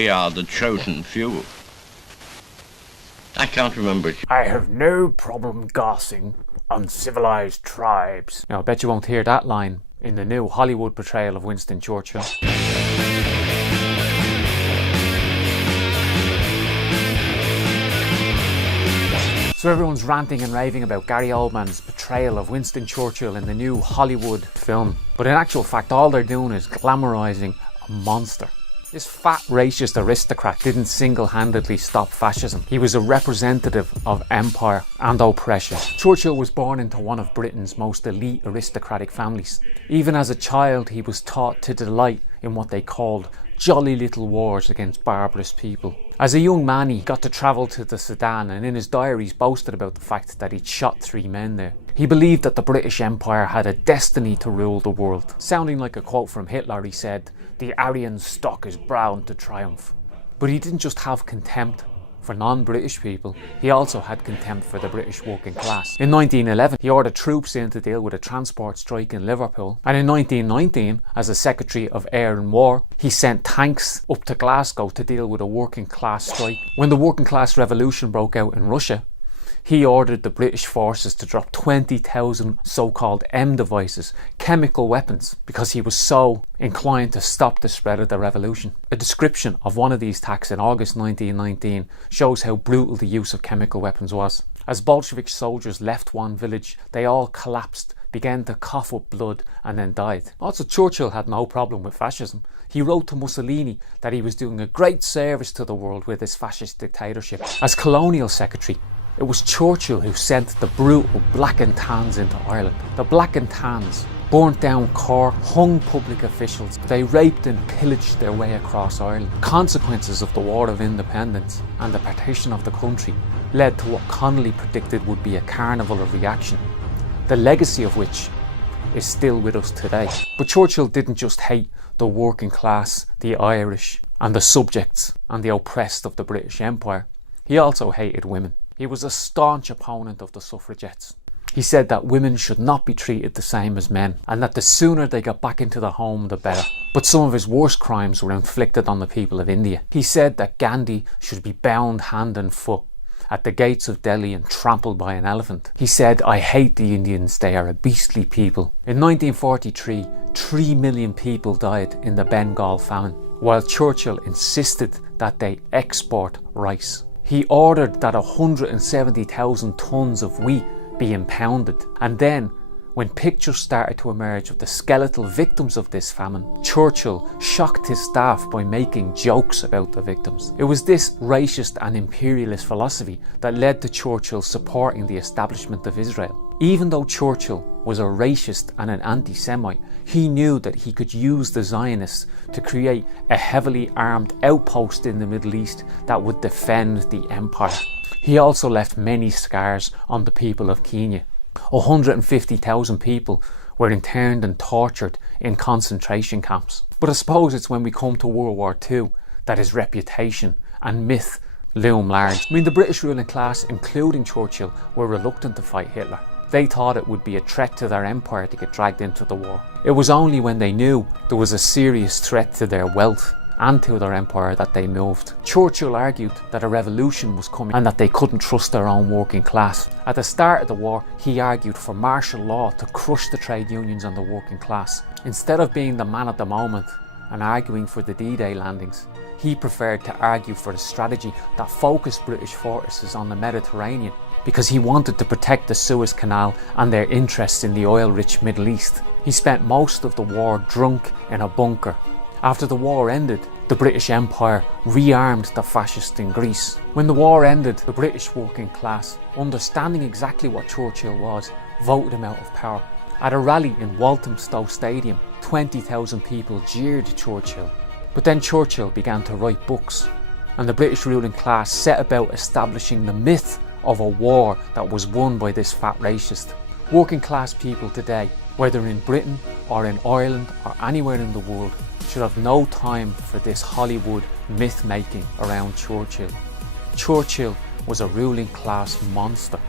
We are the chosen few. I can't remember it. I have no problem gassing uncivilized tribes. Now, I bet you won't hear that line in the new Hollywood portrayal of Winston Churchill. So everyone's ranting and raving about Gary Oldman's portrayal of Winston Churchill in the new Hollywood film. But in actual fact, all they're doing is glamorising a monster. This fat racist aristocrat didn't single-handedly stop fascism. He was a representative of empire and oppression. Churchill was born into one of Britain's most elite aristocratic families. Even as a child, he was taught to delight in what they called jolly little wars against barbarous people. As a young man, he got to travel to the Sudan, and in his diaries boasted about the fact that he'd shot 3 men there. He believed that the British Empire had a destiny to rule the world. Sounding like a quote from Hitler, he said, "The Aryan stock is bound to triumph." But he didn't just have contempt for non-British people, he also had contempt for the British working class. In 1911, he ordered troops in to deal with a transport strike in Liverpool, and in 1919, as a Secretary of Air and War, he sent tanks up to Glasgow to deal with a working class strike. When the working class revolution broke out in Russia, he ordered the British forces to drop 20,000 so-called M devices, chemical weapons, because he was so inclined to stop the spread of the revolution. A description of one of these attacks in August 1919 shows how brutal the use of chemical weapons was. As Bolshevik soldiers left one village, they all collapsed, began to cough up blood and then died. Also, Churchill had no problem with fascism. He wrote to Mussolini that he was doing a great service to the world with his fascist dictatorship. As colonial secretary, it was Churchill who sent the brutal Black and Tans into Ireland. The Black and Tans burnt down Cork, hung public officials. They raped and pillaged their way across Ireland. Consequences of the War of Independence and the partition of the country led to what Connolly predicted would be a carnival of reaction, the legacy of which is still with us today. But Churchill didn't just hate the working class, the Irish, and the subjects and the oppressed of the British Empire. He also hated women. He was a staunch opponent of the suffragettes. He said that women should not be treated the same as men, and that the sooner they got back into the home, the better. But some of his worst crimes were inflicted on the people of India. He said that Gandhi should be bound hand and foot at the gates of Delhi and trampled by an elephant. He said, "I hate the Indians, they are a beastly people." In 1943, 3 million people died in the Bengal famine, while Churchill insisted that they export rice. He ordered that 170,000 tonnes of wheat be impounded, and then, when pictures started to emerge of the skeletal victims of this famine, Churchill shocked his staff by making jokes about the victims. It was this racist and imperialist philosophy that led to Churchill supporting the establishment of Israel. Even though Churchill was a racist and an anti-Semite, he knew that he could use the Zionists to create a heavily armed outpost in the Middle East that would defend the empire. He also left many scars on the people of Kenya. 150,000 people were interned and tortured in concentration camps. But I suppose it's when we come to World War II that his reputation and myth loom large. I mean, the British ruling class, including Churchill, were reluctant to fight Hitler. They thought it would be a threat to their empire to get dragged into the war. It was only when they knew there was a serious threat to their wealth and to their empire that they moved. Churchill argued that a revolution was coming and that they couldn't trust their own working class. At the start of the war, he argued for martial law to crush the trade unions and the working class. Instead of being the man at the moment and arguing for the D-Day landings, he preferred to argue for a strategy that focused British forces on the Mediterranean, because he wanted to protect the Suez Canal and their interests in the oil-rich Middle East. He spent most of the war drunk in a bunker. After the war ended, the British Empire rearmed the fascists in Greece. When the war ended, the British working class, understanding exactly what Churchill was, voted him out of power. At a rally in Walthamstow Stadium, 20,000 people jeered Churchill. But then Churchill began to write books, and the British ruling class set about establishing the myth of a war that was won by this fat racist. Working class people today, whether in Britain or in Ireland or anywhere in the world, should have no time for this Hollywood myth making around Churchill. Churchill was a ruling class monster.